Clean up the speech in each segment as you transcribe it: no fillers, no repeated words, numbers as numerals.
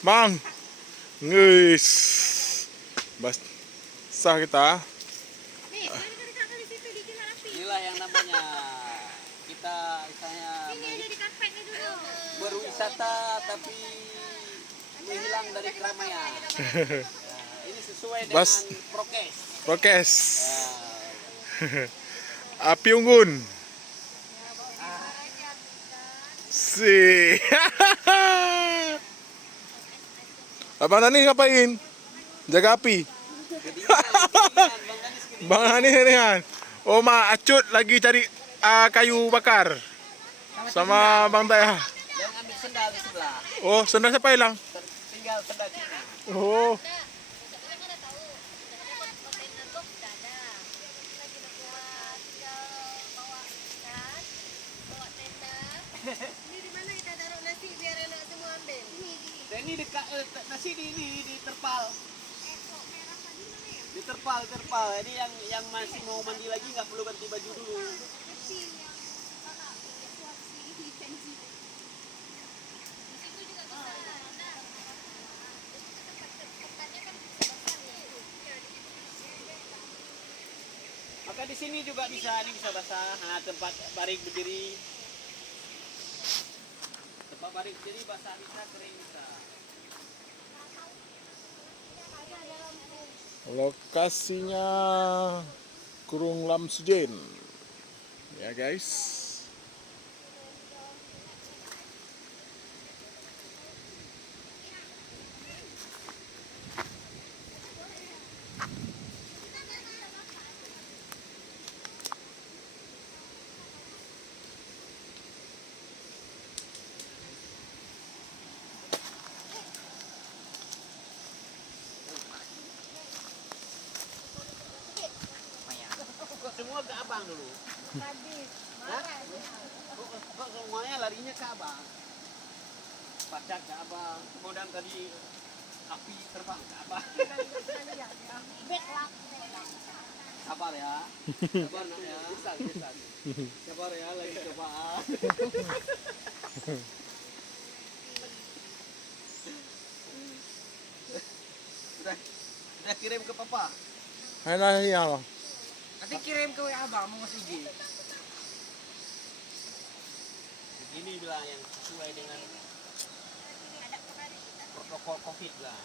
Mang, guys, basah kita. Inilah yang namanya kita misalnya berwisata tapi menghilang dari keramaian. Ini sesuai dengan prokes. Prokes. Api unggun. Si. Abang Nani ngapain? Jaga api. Bang Nani dengan Oma Acut lagi cari kayu bakar sama Bang Taya. Yang ambil sendal di sebelah. Oh, sendal siapa hilang? Tinggal sendal kita. Oh. Dan ini dekat nasi di terpal. Di terpal. Jadi yang masih mau mandi lagi nggak perlu ganti baju dulu. Maka di sini juga bisa, ini bisa basah. Nah, tempat baring berdiri. Tempat baring berdiri basah bisa, kering bisa. Lokasinya Kurung Lam Sujen. Ya guys. Kok semua ke abang dulu? Hah? Kok semuanya larinya ke abang? Pacar ke abang, kemudian tadi api terbang ke abang. Sabar ya. Sabar nak ya. Sabar ya, lagi cobaan. Udah kirim ke papa? Hai ya loh. Nanti kirim ke WA Bang, mau ngasih IG. Begini bilang yang sesuai dengan protokol COVID lah.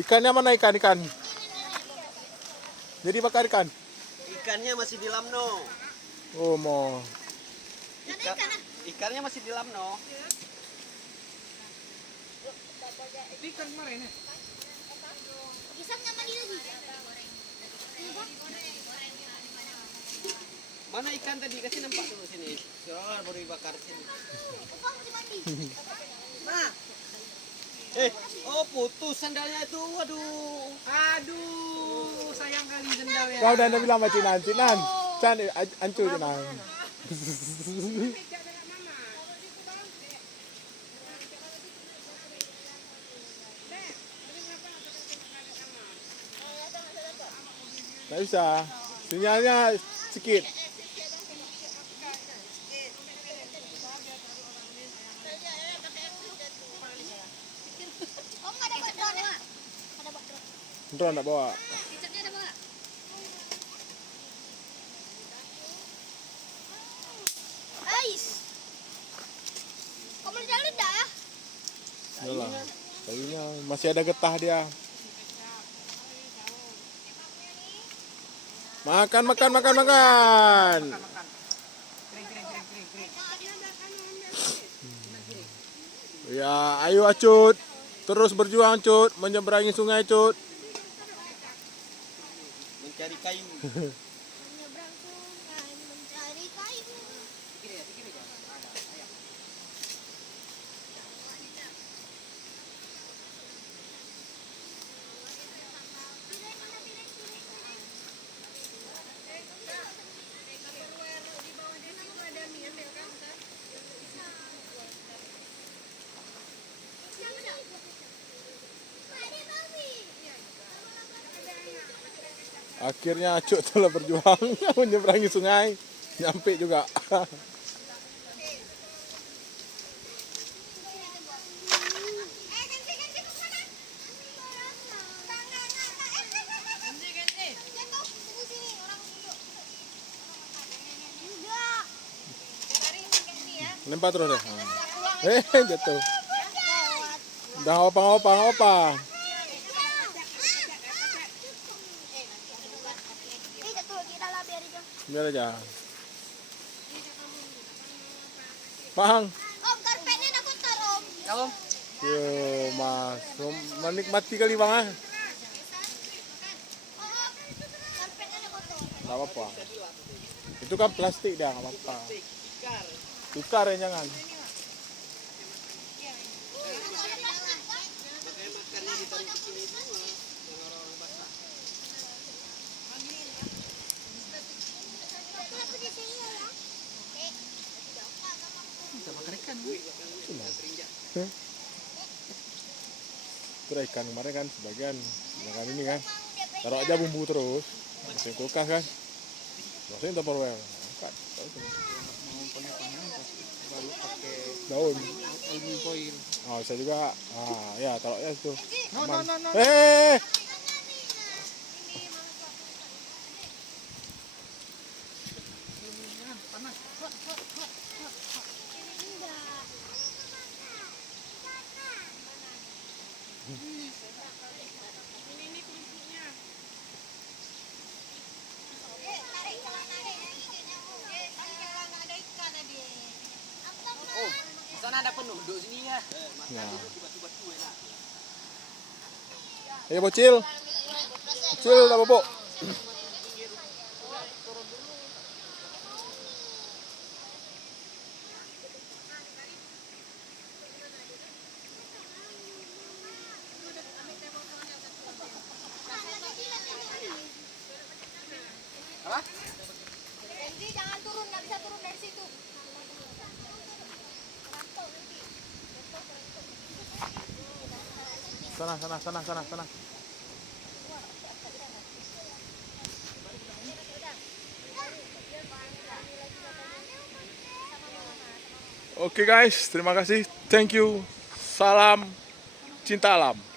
Ikannya mana ikan? Jadi bakar ikan. Ikannya masih di lamno. Oh mau. Ikannya masih di lamno. Ikan kemarin ya? Mana ikan tadi? Kasih nampak dulu sini. Soalnya baru dibakar sini. Oh putus sandalnya itu. Aduh, sayang kali sendalnya. Kau udah bilang sama Cinan. Can ancur Cinan. Nggak bisa. Sinyalnya sedikit. Drone nak bawa. Yalah, kayunya masih ada getah dia. Makan. Kering. Ya, ayo Acut. Terus berjuang Cut, menyeberangi sungai Cut. Mencari kayu. Akhirnya Acuk telah berjuang menyeberangi sungai, nyampe juga. Lempar terus deh. Jatuh. Udah apa. Biar aja. Bang. Om, karpetnya nak kotor, Om. Ya, Om. Yo, Mas. Menikmati kali Bang ah. Om, karpetnya nak kotor. Enggak apa-apa. Itu kan plastik dah, enggak apa-apa. Tukar ya jangan. Kita makan ikan. Itu ada ikan kemarin kan sebagian makan ini kan. Taruh aja bumbu terus. Masukin kulkas kan. Masukin tupperware. Angkat. Baru pakai Daun. aluminium foil. Oh, bisa juga. Ah, ya, taruh ya itu. No. Panas. Oh, sana ada penduduk sini ya. Nah. Ayo bocil. Bocil udah bobo. Apa? Jadi jangan turun, nggak bisa turun dari situ. Sana. Oke guys, terima kasih. Thank you. Salam cinta alam.